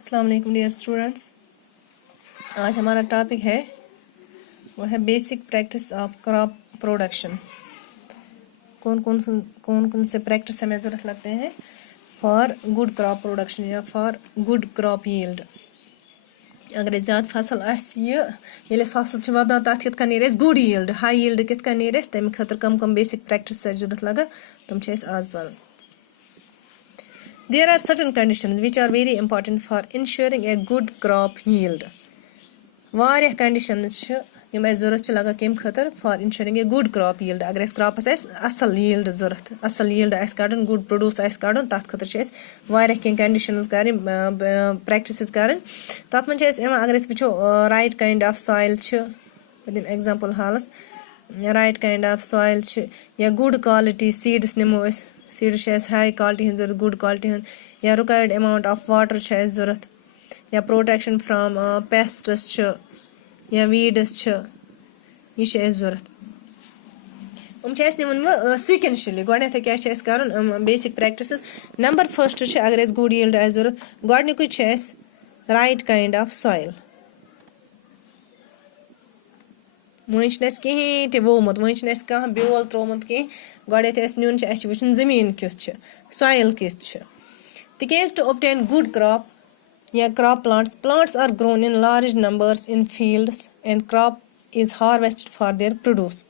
अस्सलाम वालेकुम dear students. आज हमारा टॉपिक है वो है basic practice of crop production. कौन कौन से प्रैक्टिस हमें ज़रूरत लगते हैं फॉर गुड क्रॉप प्रोडक्शन या फॉर गुड क्रॉप यील्ड। अगर ज़्यादा फसल ये फसल वपदान तथ कित नीर गुड यील्ड हाई यील्ड कित नीर तमें खतर कम बेसिक प्रैक्टिस ज़रूरत लगा तम आज पर। There are certain conditions which are very important for ensuring a good crop yield. Waria conditions यम ज़रूरत लगा कम खतर for ensuring a good crop yield. अगर क्रॉपस असल yield ज़रूरत असल yield कड़न good produce कड़न तथ खतर वारिया कम conditions कर practices कर तथ मन अगर वो right kind of soil example हालस right kind of soil या good quality seeds निमो सीड्स हाई क्वालिटी हन जरूरत गुड क्वालिटी हन या रिक्वायर्ड अमाउंट ऑफ वाटर जरूरत या प्रोटेक्शन फ्रॉम पेस्ट्स या वीड्स यह जरूरत निवन सिक्वेंशली गोडनेथ क्या कर बेसिक प्रैक्टिस नंबर फर्स्ट अगर गुड यील्ड जरूरत गोडनिक राइट काइंड ऑफ सॉइल वन कहें ते वोमुत वन कह बेल त्रोमुत कहें गोडे नुन वो जमीन कित सॉइल कित तिकेज टू ऑब्टेन गुड क्रॉप या crop plants are grown in large numbers in fields and crop is harvested for their produce.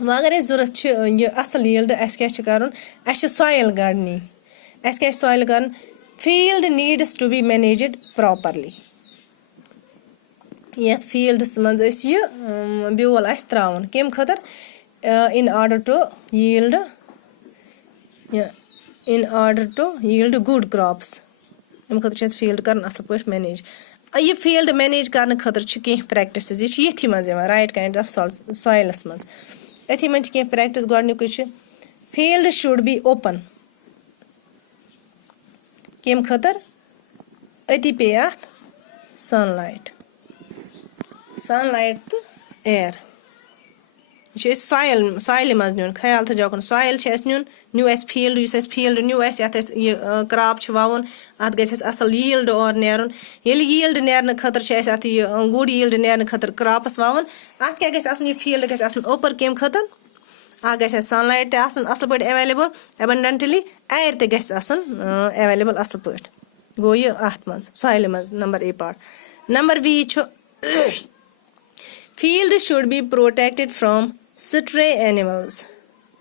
अगर जरूरत यह असल यील्ड क्या सॉइल गड़नी क्या सॉइल कर field needs to be managed properly ये फील्ड्स मज बेल त्रावन कम खतर in order to yield good crops अम खतर फील्ड कर असल पे मैनेज यह फील्ड मैनेज कर खतर कह प्रैक्टिस ये मज राइट काइंड ऑफ सॉइलस मज अथी मन कह प्रैक्टिस गोडनिक फील्ड शुड बी ओपन कम खतर अति पे अत सनलाइट तो एयर यह सॉइल मज नुन ख्याल थो सॉइल नुन न्यू फील्ड न्यू ये क्रॉप ववन अत गस असल यील्ड और नेरन यील्ड नेरन खतर अत गुड यील्ड नेरन खतर क्रॉपस ववन अत क्या गस फील्ड गस ओपन कम खतर अ गस सनलाइट असल पे अवेलेबल एबंडेंटली एयर ते गस अवेलेबल असल पे गो यह अत मज सॉइल मज number A part. Number B Field should be protected from stray animals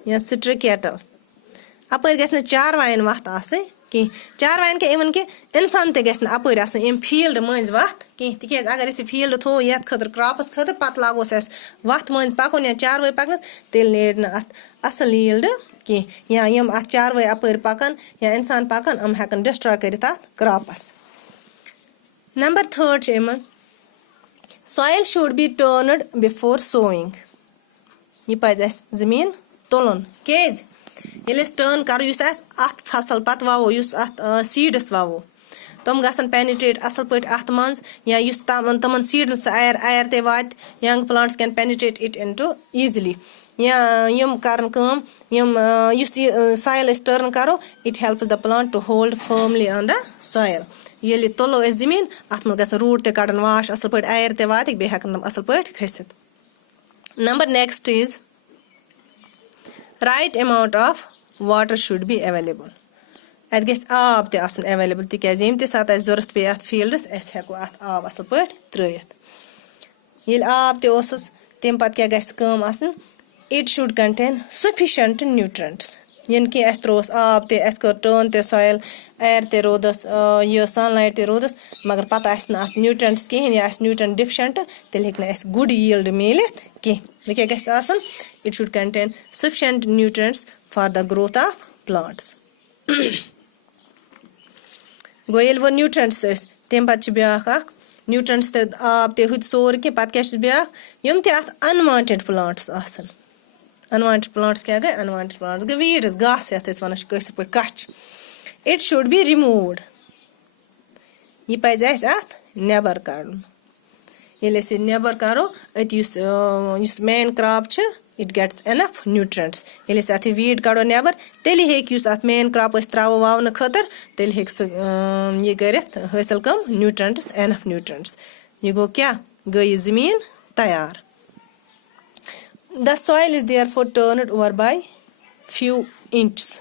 या stray cattle. अपर गस चारवायन वत कह चारवायन क्या इवन कि इंसान ते गस अपर अम फील्ड मज वत कह तिक अगर फील्ड थो ये खतर क्रॉपस खतर पत लागोस वत मज पकन या चारवाई पकनस तेल नेर अत असल यील्ड कह या यम अत चारवाई अपर पकन या इंसान पकन हम हेकन डिस्ट्रॉय कर crops. Number third Soil should be turned before sowing. यह पज जमीन तुलन केज ये टर्न करो अत फसल पत वो अत सीड्स वो तम गसन पेनिट्रेट असल पे अत मज या तमन सीड आयर ते वात young plants can penetrate it into easily या यम करन कम यम सॉइल टर्न करो it helps the plant to hold firmly on the soil ये तुलो जमीन अत मज ग रूट ते कड़न वाश असल पे आयर ते वात बे हेकन तम असल पे खसित। Number next is right amount of water should be available अत गस आब ते आसन अवेलेबल तिकाज यम ते सात जरूरत पे अत फील्ड्स अस हेको अत आब असल पे त्रयित ये आब ते ओसुस तम पत क्या गस कम आसन it should contain sufficient nutrients यन कि त्रोस आब ते कर टर्न ते सॉइल एयर ते रोदस यह सनलाइट ते रोदस मगर पत अत न्यूट्रिएंट्स कहें या न्यूट्रिएंट डिफिशिएंट तेल हेक गुड यील्ड मिलित कह क्या गस आसन it should contain sufficient nutrients for the growth of plants. गो ये वो न्यूट्रिएंट्स तम पत ब्या न्यूट्रिएंट्स ते आब ते हुत सोर कह पत क्या ब्या यम ते अत अनवांटेड प्लांट्स आसन अनवांटेड प्लांट्स क्या गए अनवांटेड प्लांट्स गए वीड्स घास ये वन कस पे कच इट शुड बी रिमूव्ड यह पज अत नेबर कड़न ये नेबर करो अत main crop it gets enough nutrients. Yeli se athi weed kado nebar teli hek yus at main crop is trawo wavna khatar teli hek so ye garit hasil kam nutrients, enough nutrients. Ye go kya gayi zameen tayar. The soil is therefore turned over by few inches.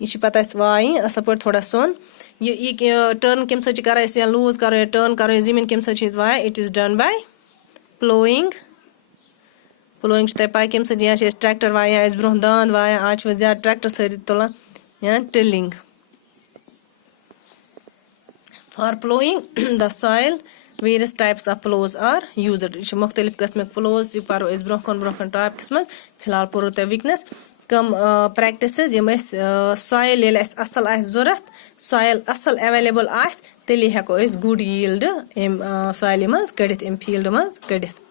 ये पता wine असल पे थोड़ा सोन ये turn कम सच कर loose करो turn करो जमीन कम सच वाया it is done by ploughing ploughing तह पाई कम सच या ट्रैक्टर वाया ब्रो दांद वाया आज ज्यादा ट्रैक्टर सारी तुलान या tilling for ploughing the soil various types of plows are used. ये मुख्तलिफ किस्म के plows ये पारो इस ब्रोकन टॉपिक्स में फिलहाल पुरो ते weakness कम practices यम soil येल असल आस जरूरत soil असल available आस तेली हेको इस good yield एम soil मंज कड़ित एम field मंज कड़ित